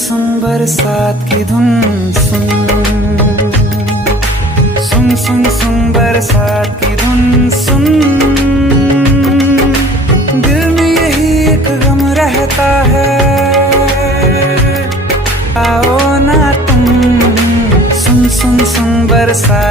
सुन बरसात की धुन सुन, सुन सुन सुन बरसात की धुन सुन। दिल में यही एक गम रहता है, आओ ना तुम। सुन सुन सुन बरसात